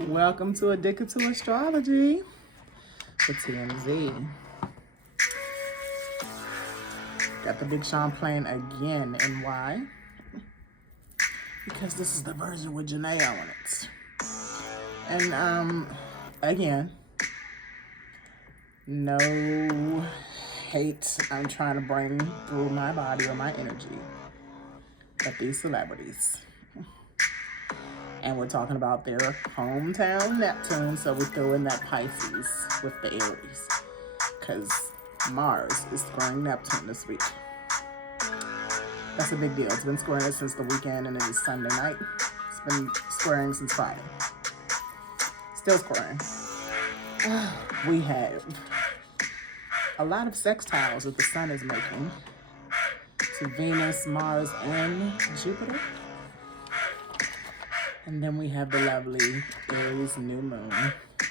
Welcome to Gidalyfe Astrology for TMZ. Got the Big Sean playing again, and why? Because this is the version with Janae on it. And again, no hate I'm trying to bring through my body or my energy, but these celebrities. And we're talking about their hometown Neptune, so we throw in that Pisces with the Aries, because Mars is squaring Neptune this week. That's a big deal. It's been squaring it since the weekend, and it is Sunday night. It's been squaring since Friday. Still squaring. We have a lot of sextiles that the sun is making to Venus, Mars, and Jupiter. And then we have the lovely Aries new moon.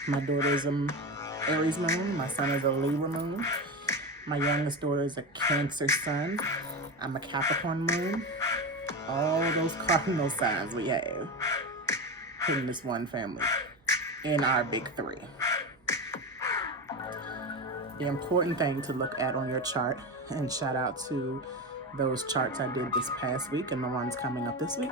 My daughter is an Aries moon. My son is a Libra moon. My youngest daughter is a Cancer sun. I'm a Capricorn moon. All those cardinal signs we have in this one family, in our big three. The important thing to look at on your chart, and shout out to those charts I did this past week and the ones coming up this week.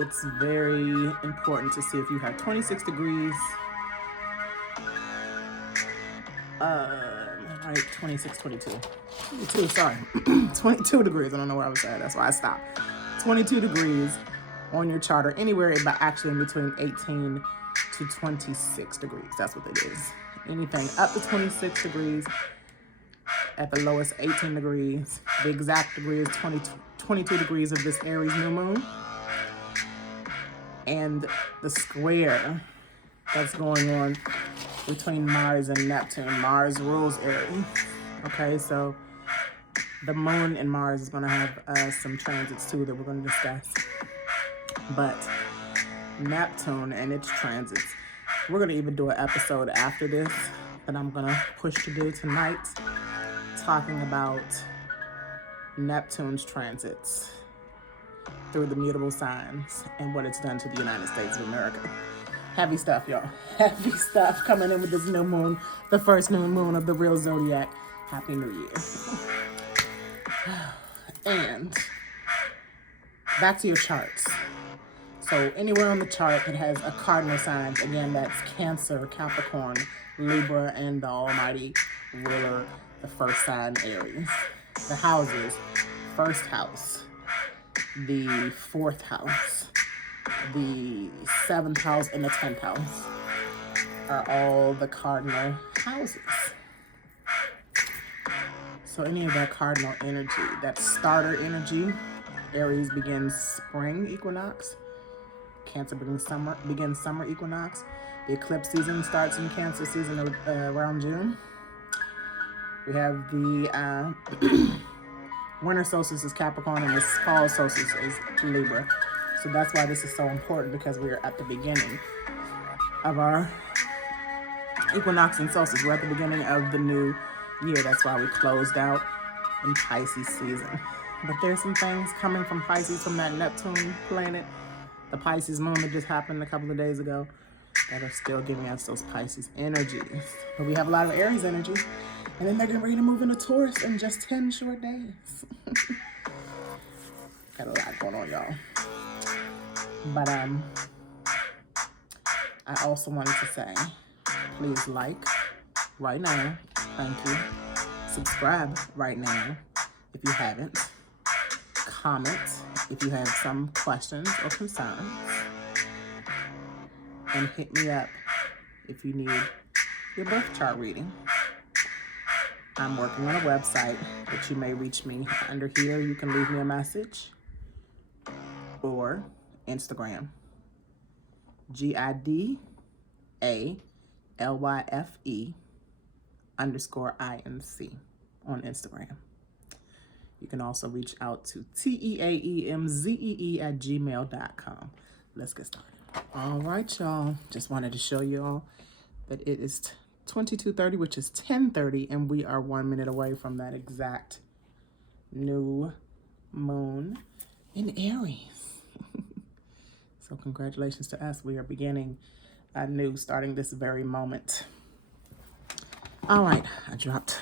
It's very important to see if you have 26 degrees, right, 26, 22, sorry, 22 degrees, I don't know where I was at, that's why I stopped. 22 degrees on your chart, or anywhere, but actually in between 18 to 26 degrees, that's what it is. Anything up to 26 degrees, at the lowest 18 degrees, the exact degree is 22 degrees of this Aries new moon. And the square that's going on between Mars and Neptune. Mars rules Aries. Okay, so the moon and Mars is going to have some transits too that we're going to discuss. But Neptune and its transits, we're going to even do an episode after this that I'm going to push to do tonight, talking about Neptune's transits through the mutable signs and what it's done to the United States of America. Heavy stuff, y'all. Heavy stuff coming in with this new moon, the first new moon of the real zodiac. Happy New Year. And back to your charts. So anywhere on the chart that has a cardinal signs, again, that's Cancer, Capricorn, Libra, and the almighty ruler, the first sign, Aries. The houses, first house, the fourth house, the seventh house, and the 10th house are all the cardinal houses. So any of that cardinal energy, that starter energy, Aries begins spring equinox, Cancer begins summer equinox, the eclipse season starts in Cancer season around June. We have the winter solstice is Capricorn, and the fall solstice is Libra. So that's why this is so important, because we're at the beginning of our equinox and solstice. We're at the beginning of the new year. That's why we closed out in Pisces season. But there's some things coming from Pisces, from that Neptune planet, the Pisces moon that just happened a couple of days ago, that are still giving us those Pisces energies. But we have a lot of Aries energy. And then they're getting ready to move into Taurus in just 10 short days. Got a lot going on, y'all. But I also wanted to say, please like right now. Thank you. Subscribe right now if you haven't. Comment if you have some questions or concerns. And hit me up if you need your birth chart reading. I'm working on a website that you may reach me under here. You can leave me a message, or Instagram, GIDALYFE _INC on Instagram. You can also reach out to TEAEMZEE@gmail.com. Let's get started. All right, y'all. Just wanted to show y'all that it is 22:30, which is 10:30, and we are 1 minute away from that exact new moon in Aries. So congratulations to us. We are beginning anew, starting this very moment. All right, I dropped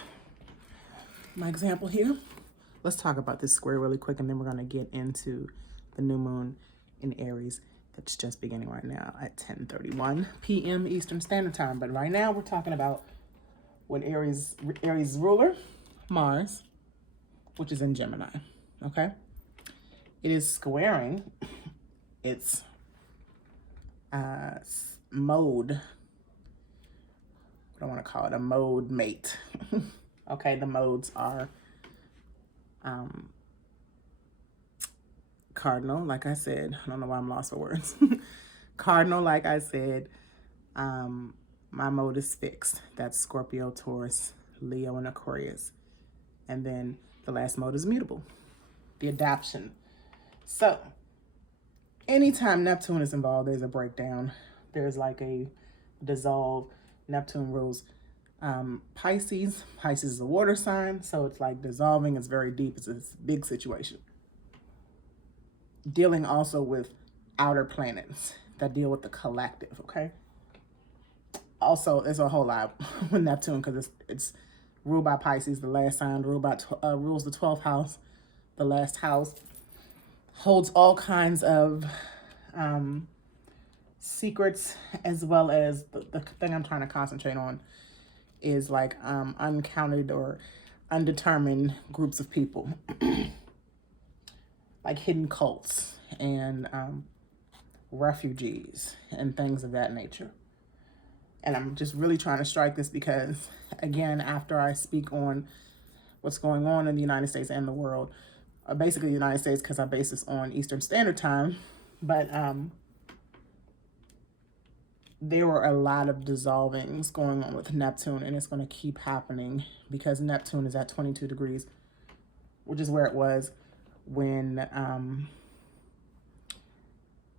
my example here. Let's talk about this square really quick, and then we're going to get into the new moon in Aries that's just beginning right now at 10:31 p.m. Eastern Standard Time. But right now we're talking about what Aries ruler, Mars, which is in Gemini, okay? It is squaring its mode, what do I want to call it, a mode mate. Okay, the modes are cardinal, like I said. I don't know why I'm lost for words. Cardinal, like I said, my mode is fixed. That's Scorpio, Taurus, Leo, and Aquarius. And then the last mode is mutable, the adaption. So anytime Neptune is involved, there's a breakdown. There's like a dissolve. Neptune rules Pisces. Pisces is a water sign, so it's like dissolving. It's very deep. It's a big situation. Dealing also with outer planets that deal with the collective, okay? Also, there's a whole lot with Neptune because it's ruled by Pisces, the last sign, rules the 12th house. The last house holds all kinds of secrets, as well as the thing I'm trying to concentrate on is like uncounted or undetermined groups of people, like hidden cults and refugees and things of that nature. And I'm just really trying to strike this because, again, after I speak on what's going on in the United States and the world, basically the United States because I base this on Eastern Standard Time, but there were a lot of dissolvings going on with Neptune, and it's going to keep happening because Neptune is at 22 degrees, which is where it was when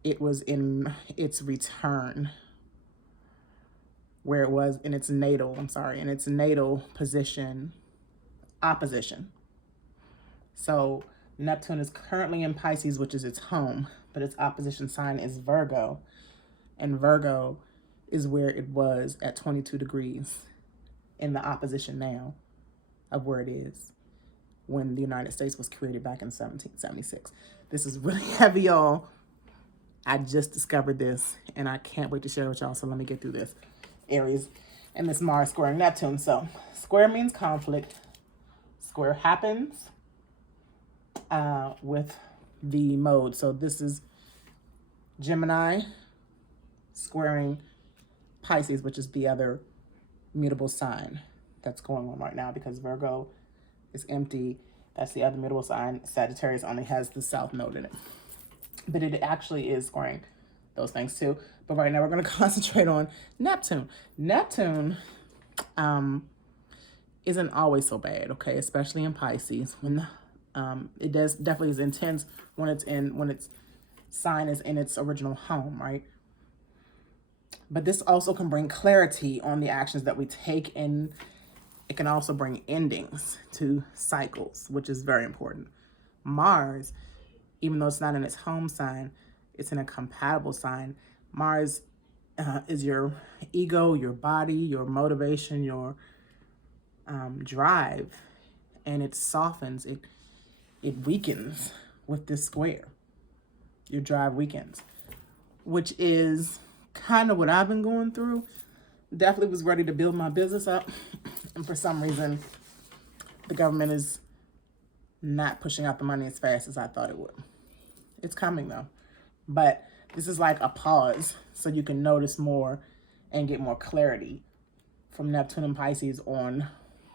it was in its return, where it was in its natal, in its natal position, opposition. So Neptune is currently in Pisces, which is its home, but its opposition sign is Virgo. And Virgo is where it was at 22 degrees in the opposition now of where it is when the United States was created back in 1776. This is really heavy, y'all. I just discovered this, and I can't wait to share it with y'all, so let me get through this. Aries and this Mars squaring Neptune. So square means conflict. Square happens with the mode. So this is Gemini squaring Pisces, which is the other mutable sign that's going on right now because Virgo is empty. That's the other mutable sign. Sagittarius only has the south node in it. But it actually is squaring those things too. But right now we're going to concentrate on Neptune. Neptune isn't always so bad, okay? Especially in Pisces. When it definitely is intense when its sign is in its original home, right? But this also can bring clarity on the actions that we take, and it can also bring endings to cycles, which is very important. Mars, even though it's not in its home sign, it's in a compatible sign. Mars is your ego, your body, your motivation, your drive, and it softens, it weakens with this square. Your drive weakens, which is kind of what I've been going through. Definitely was ready to build my business up, and for some reason, the government is not pushing out the money as fast as I thought it would. It's coming though, but this is like a pause so you can notice more and get more clarity from Neptune and Pisces on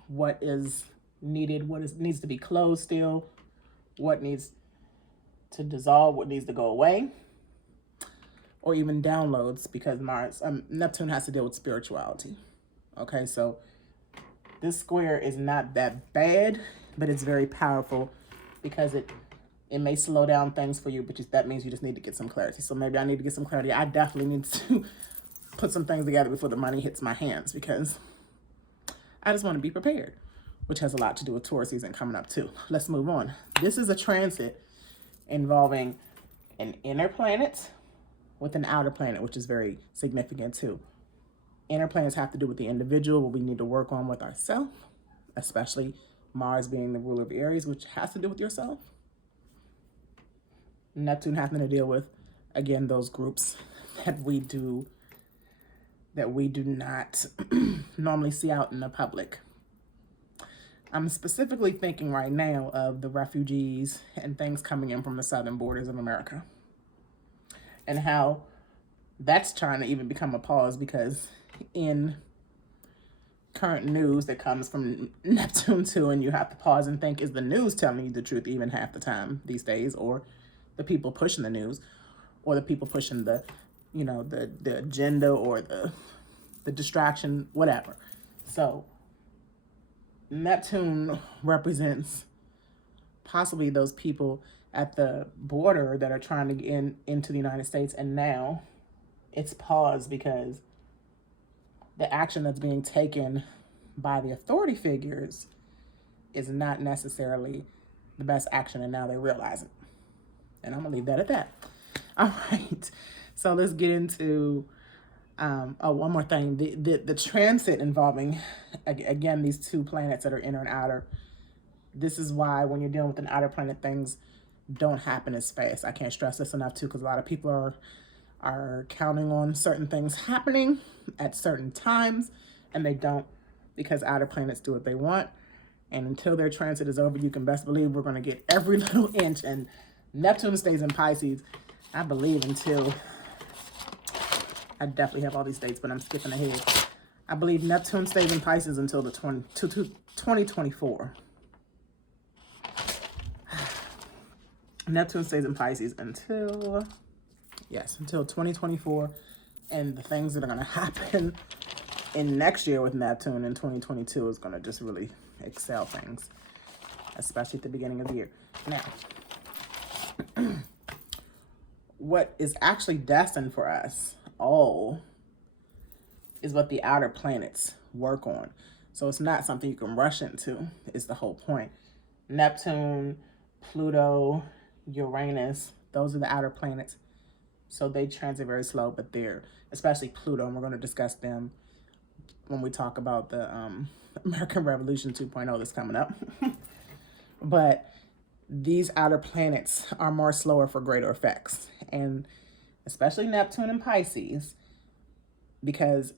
what is needed, needs to be closed still, what needs to dissolve, what needs to go away, or even downloads, because Neptune has to deal with spirituality. Okay, so this square is not that bad, but it's very powerful because it may slow down things for you, but that means you just need to get some clarity. So maybe I need to get some clarity. I definitely need to put some things together before the money hits my hands because I just want to be prepared. which has a lot to do with Taurus season coming up too. Let's move on. This is a transit involving an inner planet with an outer planet, which is very significant too. Inner planets have to do with the individual, what we need to work on with ourselves, especially Mars being the ruler of Aries, which has to do with yourself. Neptune having to deal with, again, those groups that we do not normally see out in the public. I'm specifically thinking right now of the refugees and things coming in from the southern borders of America, and how that's trying to even become a pause, because in current news that comes from Neptune too, and you have to pause and think, is the news telling you the truth even half the time these days, or the people pushing the news, or the people pushing the, you know, the agenda, or the distraction, whatever. So Neptune represents possibly those people at the border that are trying to get into the United States, and now it's paused because the action that's being taken by the authority figures is not necessarily the best action, and now they realize it. And I'm gonna leave that at that. All right, so let's get into one more thing. The transit involving, again, these two planets that are inner and outer. This is why when you're dealing with an outer planet, things don't happen as fast. I can't stress this enough too, because a lot of people are counting on certain things happening at certain times, and they don't, because outer planets do what they want. And until their transit is over, you can best believe we're going to get every little inch. And Neptune stays in Pisces, I believe, until, I definitely have all these dates, but I'm skipping ahead. I believe Neptune stays in Pisces until the 2024. Neptune stays in Pisces until 2024. And the things that are going to happen in next year with Neptune in 2022 is going to just really excel things, especially at the beginning of the year. Now, what is actually destined for us all is what the outer planets work on. So it's not something you can rush into, is the whole point. Neptune, Pluto, Uranus, those are the outer planets. So they transit very slow, but they're, especially Pluto, and we're going to discuss them when we talk about the American Revolution 2.0 that's coming up. But these outer planets are more slower for greater effects, and especially Neptune and Pisces, because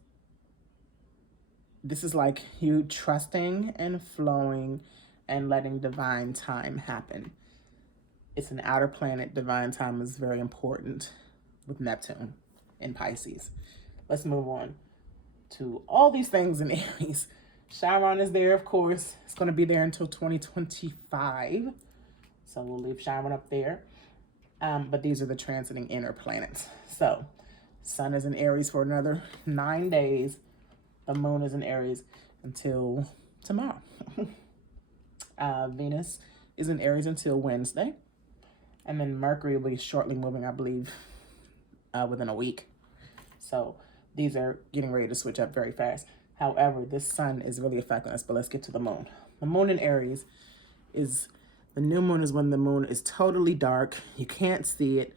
this is like you trusting and flowing and letting divine time happen. It's an outer planet. Divine time is very important with Neptune in Pisces. Let's move on to all these things in Aries. Chiron is there, of course. It's going to be there until 2025. So we'll leave Chiron up there. But these are the transiting inner planets. So Sun is in Aries for another 9 days. The Moon is in Aries until tomorrow. Venus is in Aries until Wednesday. And then Mercury will be shortly moving, I believe, within a week. So these are getting ready to switch up very fast. However, this Sun is really affecting us, but let's get to the Moon. The Moon in Aries is, the new moon is when the moon is totally dark. You can't see it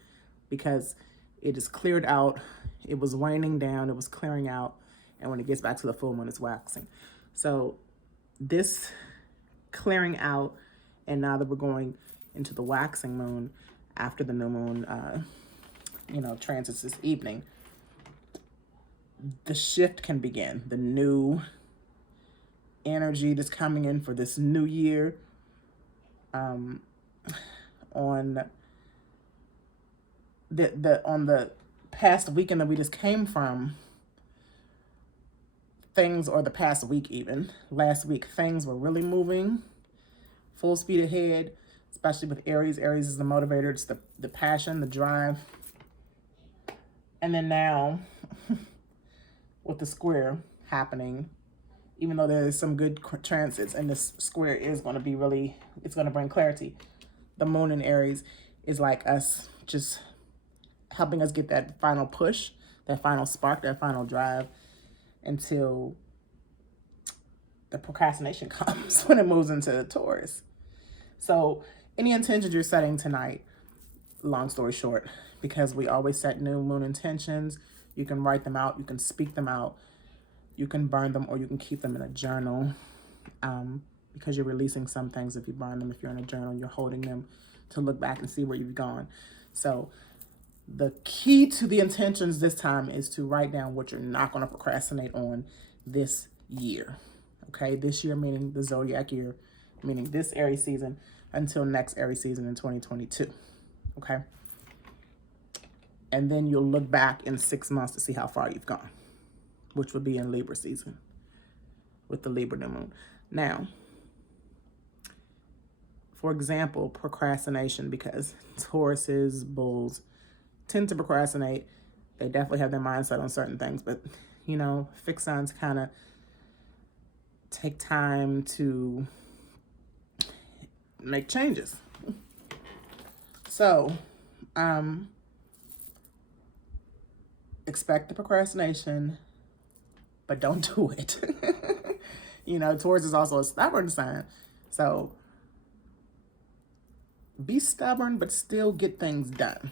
because it is cleared out. It was waning down, it was clearing out. And when it gets back to the full moon, it's waxing. So this clearing out, and now that we're going into the waxing moon after the new moon, transits this evening, the shift can begin. The new energy that's coming in for this new year, on the past weekend that we just came from, things, or the past week even, last week, things were really moving full speed ahead, especially with Aries. Aries is the motivator. It's the passion, the drive. And then now, with the square happening, even though there is some good transits, and this square is going to be really, it's going to bring clarity. The moon in Aries is like us just helping us get that final push, that final spark, that final drive, until the procrastination comes when it moves into Taurus. So any intentions you're setting tonight, long story short, because we always set new moon intentions, you can write them out, you can speak them out, you can burn them, or you can keep them in a journal, because you're releasing some things if you burn them. If you're in a journal, you're holding them to look back and see where you've gone. So the key to the intentions this time is to write down what you're not going to procrastinate on this year. Okay, this year meaning the zodiac year, meaning this Aries season until next Aries season in 2022. Okay, and then you'll look back in 6 months to see how far you've gone, which would be in Libra season with the Libra new moon. Now, for example, procrastination, because Tauruses, bulls tend to procrastinate. They definitely have their mindset on certain things, but you know, fixed signs kind of take time to make changes. So, expect the procrastination, but don't do it. You know, Taurus is also a stubborn sign. So be stubborn, but still get things done.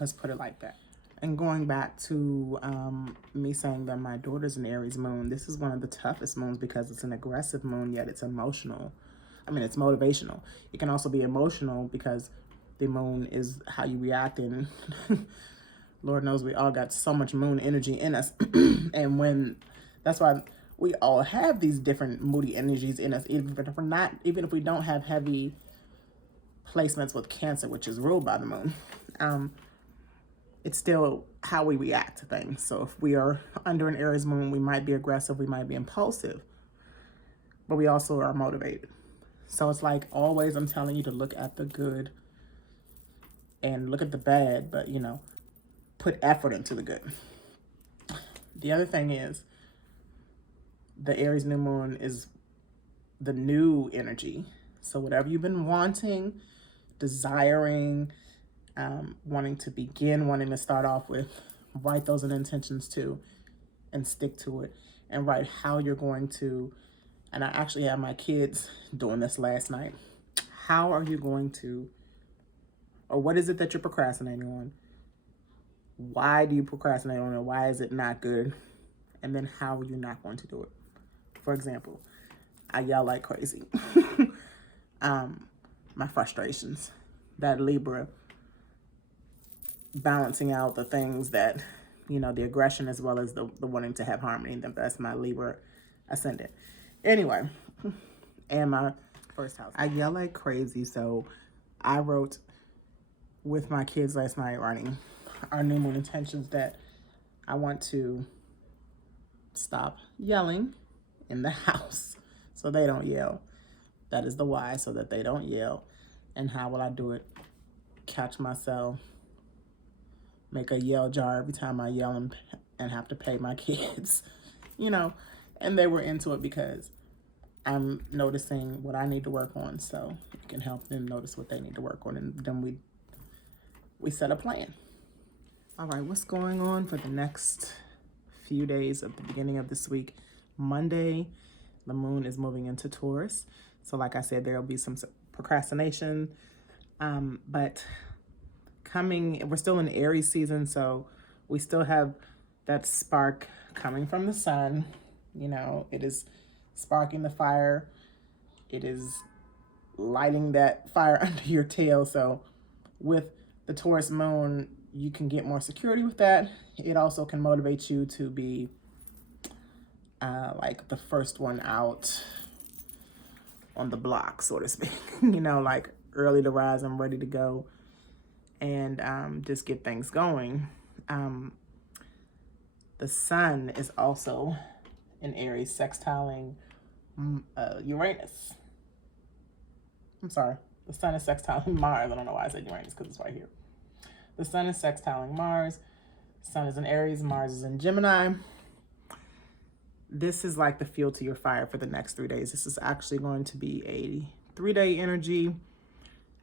Let's put it like that. And going back to me saying that my daughter's an Aries moon, this is one of the toughest moons because it's an aggressive moon, yet it's emotional. I mean, it's motivational. It can also be emotional because the moon is how you react, and Lord knows we all got so much moon energy in us. And that's why we all have these different moody energies in us, even if we don't have heavy placements with Cancer, which is ruled by the moon. It's still how we react to things. So if we are under an Aries moon, we might be aggressive, we might be impulsive, but we also are motivated. So it's like always I'm telling you to look at the good and look at the bad, but you know, put effort into the good. The other thing is the Aries new moon is the new energy. So whatever you've been wanting, desiring, wanting to begin, wanting to start off with, write those in intentions too and stick to it, and write how you're going to, and I actually had my kids doing this last night. How are you going to, or what is it that you're procrastinating on? Why do you procrastinate on it? Why is it not good? And then how are you not going to do it? For example, I yell like crazy. My frustrations, that Libra, balancing out the things that, you know, the aggression as well as the wanting to have harmony. That's my Libra ascendant. Anyway, and my first house. I yell like crazy, so I wrote with my kids last night, writing our new moon intentions, that I want to stop yelling in the house so they don't yell. That is the why, so that they don't yell. And how will I do it? Catch myself, make a yell jar every time I yell and have to pay my kids, you know, and they were into it because I'm noticing what I need to work on, so you can help them notice what they need to work on, and then we set a plan. All right, what's going on for the next few days at the beginning of this week? Monday, the moon is moving into Taurus. So like I said, there'll be some procrastination, but we're still in Aries season, so we still have that spark coming from the sun. You know, it is sparking the fire. It is lighting that fire under your tail. So with the Taurus moon, you can get more security with that. It also can motivate you to be like the first one out on the block, so to speak. You know, like early to rise, I'm ready to go, and just get things going. The sun is also in Aries, sextiling Uranus. I'm sorry, the sun is sextiling Mars. I don't know why I said Uranus, because it's right here. The sun is sextiling Mars. Sun is in Aries, Mars is in Gemini. This is like the fuel to your fire for the next 3 days. This is actually going to be a 3-day energy.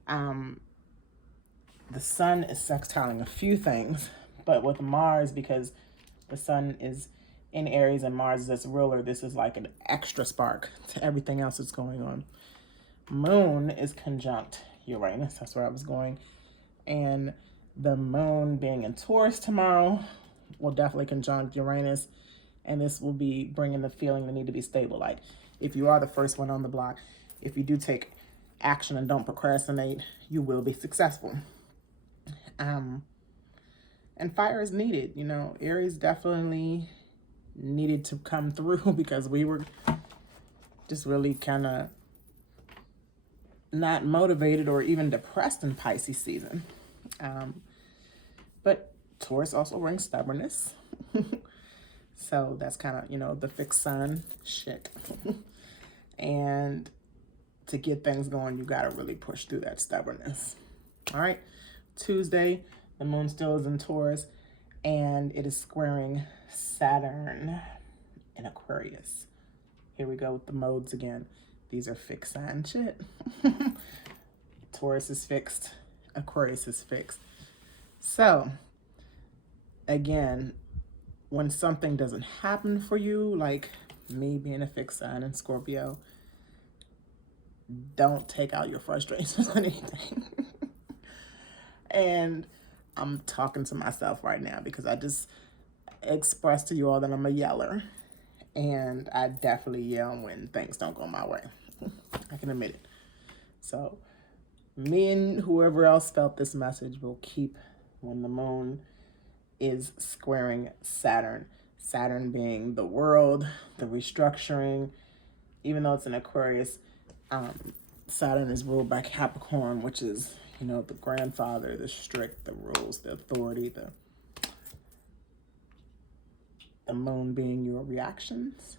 The sun is sextiling a few things, but with Mars, because the sun is in Aries and Mars is its ruler, this is like an extra spark to everything else that's going on. Moon is conjunct Uranus. That's where I was going. And the moon being in Taurus tomorrow will definitely conjunct Uranus. And this will be bringing the feeling the need to be stable. Like if you are the first one on the block, if you do take action and don't procrastinate, you will be successful. And fire is needed. You know, Aries definitely needed to come through because we were just really kind of not motivated or even depressed in Pisces season. But Taurus also brings stubbornness. So that's kind of, you know, the fixed sun shit. And to get things going, you got to really push through that stubbornness. All right. Tuesday, the moon still is in Taurus and it is squaring Saturn in Aquarius. Here we go with the modes again. These are fixed sign shit. Taurus is fixed. Aquarius is fixed. So, again, when something doesn't happen for you, like me being a fixed sign in Scorpio, don't take out your frustrations on anything. And I'm talking to myself right now because I just expressed to you all that I'm a yeller. And I definitely yell when things don't go my way. I can admit it. So me and whoever else felt this message will keep when the moon is squaring Saturn. Saturn being the world, the restructuring. Even though it's in Aquarius, Saturn is ruled by Capricorn, which is, you know, the grandfather, the strict, the rules, the authority, the moon being your reactions.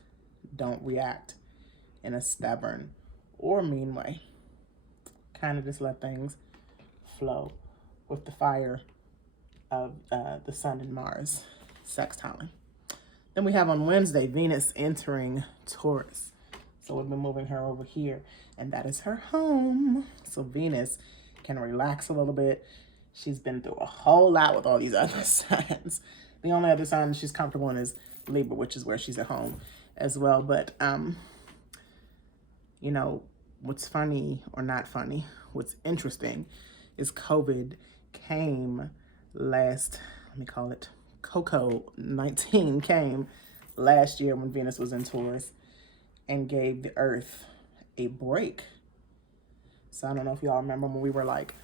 Don't react in a stubborn or mean way. Kind of just let things flow with the fire of the sun and Mars sextiling. Then we have on Wednesday, Venus entering Taurus. So we've been moving her over here, and that is her home. So Venus can relax a little bit. She's been through a whole lot with all these other signs. The only other sign she's comfortable in is Libra, which is where she's at home as well. But, you know, what's funny or not funny, what's interesting is COVID came last, let me call it, Coco-19 came last year when Venus was in Taurus and gave the earth a break. So I don't know if y'all remember when we were like,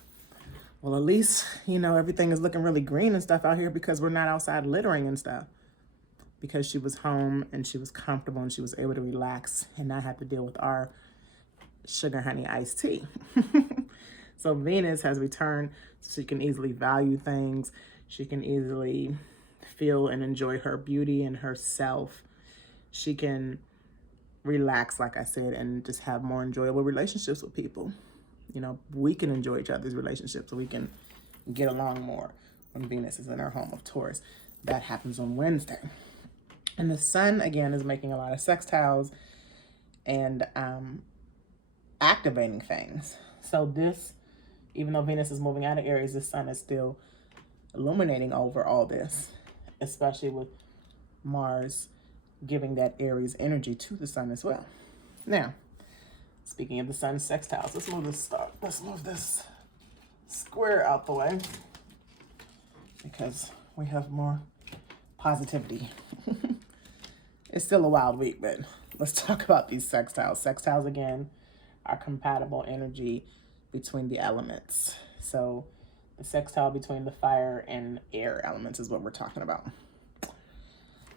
well, at least, you know, everything is looking really green and stuff out here because we're not outside littering and stuff. Because she was home and she was comfortable and she was able to relax and not have to deal with our sugar honey iced tea. So Venus has returned so she can easily value things. She can easily feel and enjoy her beauty and herself. She can relax, like I said, and just have more enjoyable relationships with people. You know, we can enjoy each other's relationships so we can get along more when Venus is in her home of Taurus. That happens on Wednesday. And the sun, again, is making a lot of sextiles and activating things. So this, even though Venus is moving out of Aries, the sun is still illuminating over all this, especially with Mars giving that Aries energy to the sun as well. Now, speaking of the sun sextiles, let's move this square out the way because we have more positivity. It's still a wild week, but let's talk about these sextiles. Sextiles, again, are compatible energy between the elements. So the sextile between the fire and air elements is what we're talking about.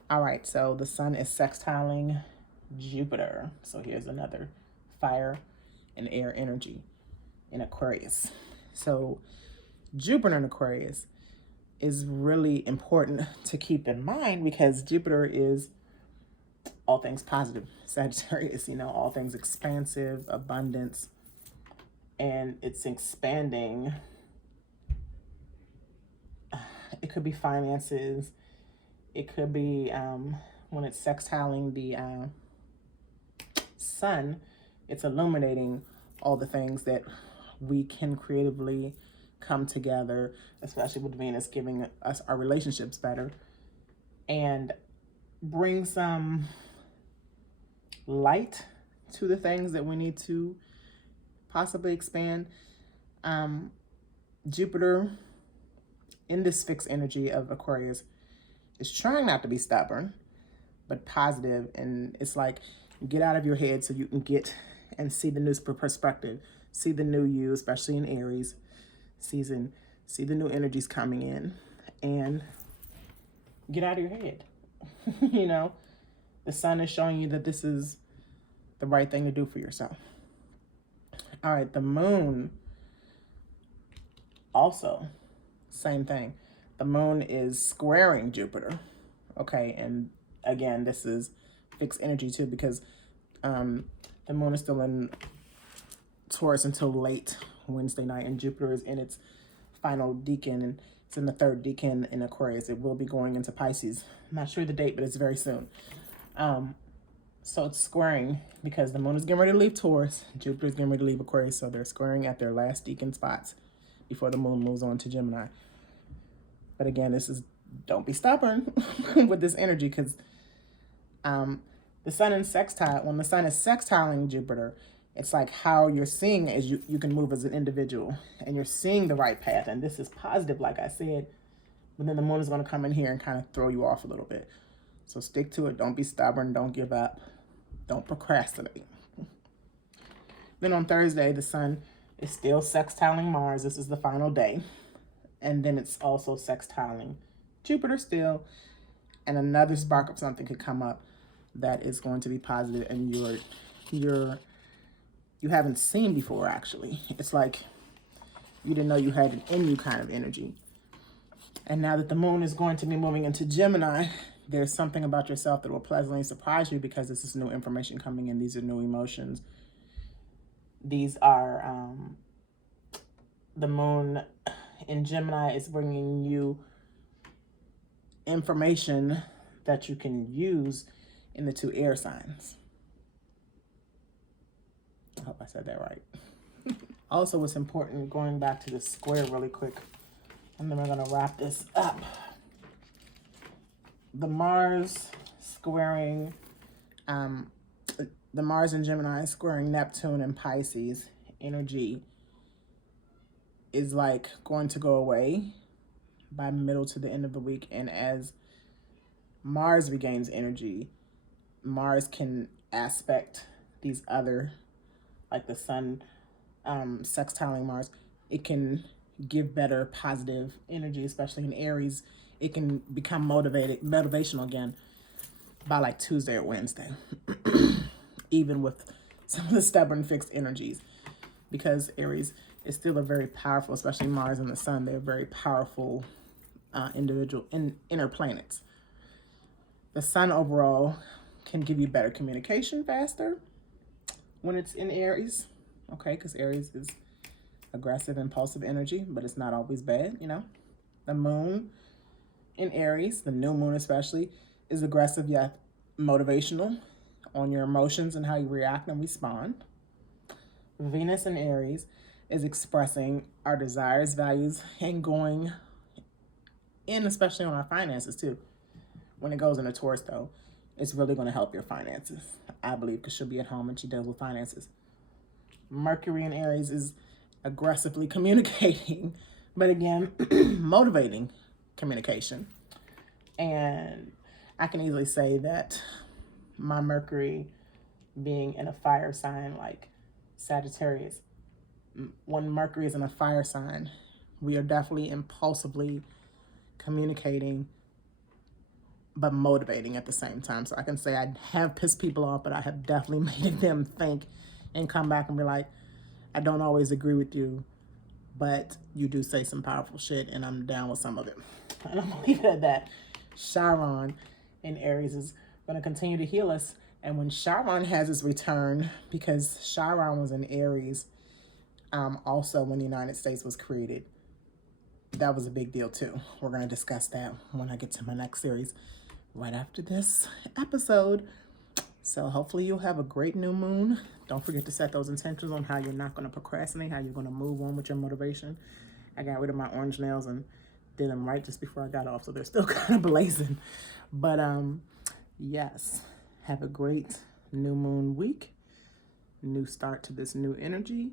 All right, so the sun is sextiling Jupiter. So here's another fire and air energy in Aquarius. So Jupiter in Aquarius is really important to keep in mind because Jupiter is all things positive. Sagittarius, you know, all things expansive, abundance, and it's expanding. It could be finances. It could be when it's sextiling the sun, it's illuminating all the things that we can creatively come together, especially with Venus giving us our relationships better. And bring some light to the things that we need to possibly expand. Jupiter in this fixed energy of Aquarius is trying not to be stubborn, but positive. And it's like, get out of your head so you can get and see the new perspective, see the new you, especially in Aries season, see the new energies coming in, and get out of your head. You know, the sun is showing you that this is the right thing to do for yourself. All right, the moon also, same thing. The moon is squaring Jupiter. Okay, and again, this is fixed energy too, because the moon is still in Taurus until late Wednesday night, and Jupiter is in its final decan, and it's in the third decan in Aquarius. It will be going into Pisces. I'm not sure the date, but it's very soon. So it's squaring because the moon is getting ready to leave Taurus, Jupiter is getting ready to leave Aquarius, so they're squaring at their last decan spots before the moon moves on to Gemini. But again, this is, don't be stubborn with this energy, because the sun in sextile, when the sun is sextiling Jupiter, it's like how you're seeing is you can move as an individual and you're seeing the right path. And this is positive, like I said, but then the moon is going to come in here and kind of throw you off a little bit. So stick to it. Don't be stubborn. Don't give up. Don't procrastinate. Then on Thursday, the sun is still sextiling Mars. This is the final day. And then it's also sextiling Jupiter still. And another spark of something could come up that is going to be positive and you haven't seen before, actually. It's like you didn't know you had it in you kind of energy. And now that the moon is going to be moving into Gemini, there's something about yourself that will pleasantly surprise you, because this is new information coming in. These are new emotions. These are, the moon in Gemini is bringing you information that you can use in the two air signs. I hope I said that right. Also, what's important, going back to the square really quick, and then we're going to wrap this up. The Mars squaring, the Mars in Gemini squaring Neptune and Pisces energy is like going to go away by middle to the end of the week. And as Mars regains energy, Mars can aspect these other, like the sun sextiling Mars, it can give better positive energy, especially in Aries. It can become motivational again by like Tuesday or Wednesday, even with some of the stubborn fixed energies, because Aries is still a very powerful, especially Mars and the sun, they're very powerful individual inner planets. The sun overall can give you better communication faster when it's in Aries, okay, because Aries is aggressive, impulsive energy, but it's not always bad, you know. The moon in Aries, the new moon especially, is aggressive yet motivational on your emotions and how you react and respond. Venus in Aries is expressing our desires, values, and going in, especially on our finances too. When it goes into Taurus though, it's really going to help your finances, I believe, because she'll be at home and she deals with finances. Mercury in Aries is aggressively communicating, but again, motivating communication. And I can easily say that my Mercury being in a fire sign like Sagittarius, when Mercury is in a fire sign, we are definitely impulsively communicating, but motivating at the same time. So I can say I have pissed people off, but I have definitely made them think and come back and be like, I don't always agree with you, but you do say some powerful shit and I'm down with some of it. And I'm gonna leave it at that. Chiron in Aries is gonna continue to heal us. And when Chiron has his return, because Chiron was in Aries also when the United States was created, that was a big deal too. We're gonna discuss that when I get to my next series right after this episode. So hopefully you'll have a great new moon. Don't forget to set those intentions on how you're not gonna procrastinate, how you're gonna move on with your motivation. I got rid of my orange nails and did them right just before I got off, so they're still kind of blazing. But Yes, have a great new moon week, new start to this new energy.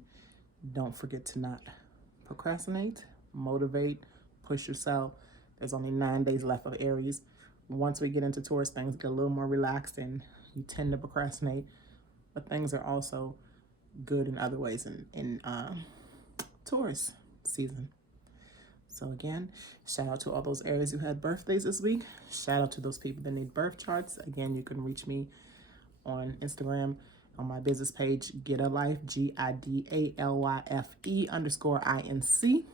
Don't forget to not procrastinate, motivate, push yourself. There's only 9 days left of Aries. Once we get into Taurus, things get a little more relaxed and you tend to procrastinate, but things are also good in other ways in Taurus season. So again, shout out to all those Aries who had birthdays this week. Shout out to those people that need birth charts. Again, you can reach me on Instagram on my business page, Gidalyfe, GIDALYFE_INC,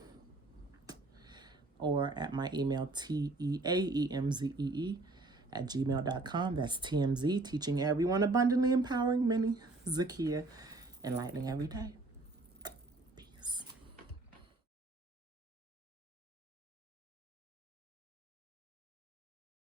or at my email, TEAEMZEE@gmail.com. That's TMZ, teaching everyone abundantly, empowering many, Zakia, enlightening every day.